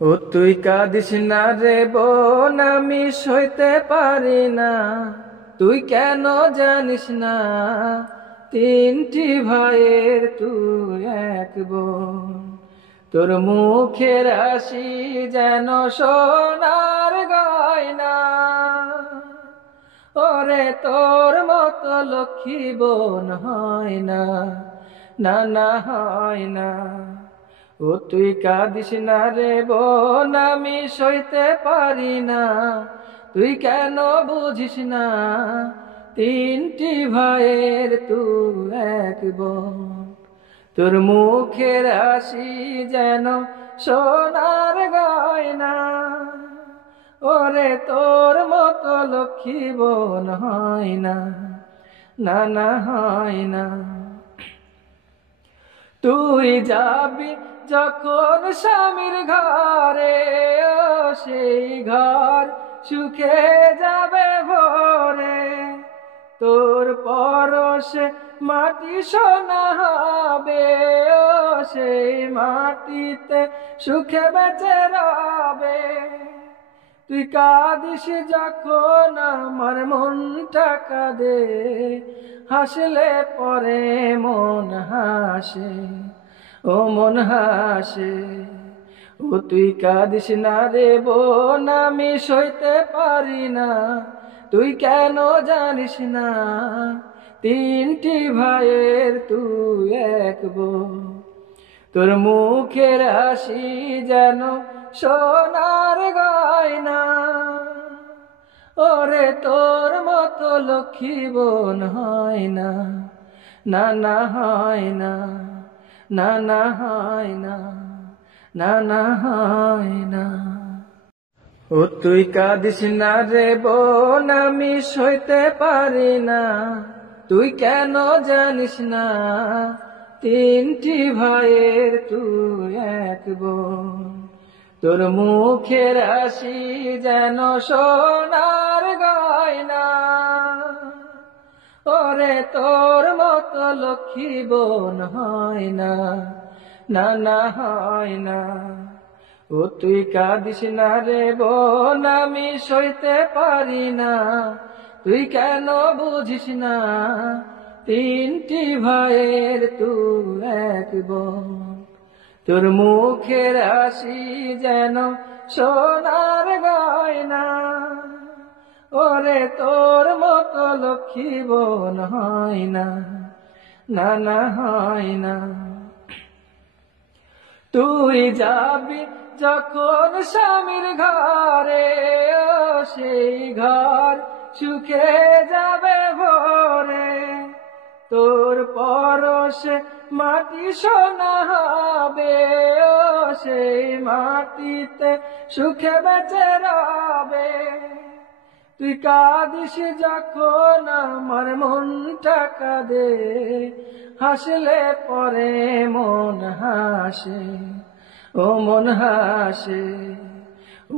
ও তুই কাঁদিস না রে বোন, আমি সইতে পারি না। তুই কেন জানিস না, তিনটি ভাইয়ের তুই এক বোন। তোর মুখের হাসি যেন সোনার গয়না, ওরে তোর মতো লক্ষ্মী বোন হয় না, না না হয় না। ও তুই কাঁদিস না রে বোন, আমি সইতে পারি না। তুই কেন বুঝিস না, তিনটি ভাইয়ের তুই এক বোন। তোর মুখের হাসি যেন সোনার গয়না, ওরে তোর মতো লক্ষ্মী বোন হয় না, না না হয় না। তুই যাবি যখন স্বামীর ঘরে, সেই ঘর সুখে যাবে ভরে। তোর পরশে মাটি সোনা হবে, সেই মাটিতে সুখে বেঁচে রবে। তুই কাঁদিস যখন আমার মনটা কাঁদে, হাসলে পরে মন হাসে, ও মন হাসে। ও তুই কাঁদিস না রে বোন, আমি সইতে পারি না। তুই কেন জানিস না, তিনটি ভাইয়ের তুই এক বোন। তোর মুখের হাসি যেন সোনার গয়না, ওরে তোর মতো লক্ষ্মী বোন হয় না, না না হয় না, না না হয় না, না না হয় না। ও তুই কাঁদিস না রে বোন, আমি সইতে পারি না। তুই কেন জানিস না, তিনটি ভাইয়ের তুই এক বোন। তোর মুখের হাসি যেন সোনার গয়না, ওরে তোর মতো লক্ষ্মী বোন হয় না, না না হয় না। ও তুই কাঁদিস না রে বোন, আমি সইতে পারি না। তুই কেন বুঝিস না, তিনটি ভাইয়ের তুই এক বোন। তোর মুখের হাসি যেন সোনার গয়না, ওরে তোর মতো লক্ষ্মী বোন হয় না, না না হয় না। তুই যাবি যখন স্বামীর ঘরে, সেই ঘর সুখে যাবে ভরে। তোর পরশে মাটি সোনা হবে, সেই মাটিতে সুখে বেঁচে রবে। তুই কাঁদিস যখন আমার মনটা কাঁদে, হাসলে পরে মন হাসে, ও মন হাসে। ও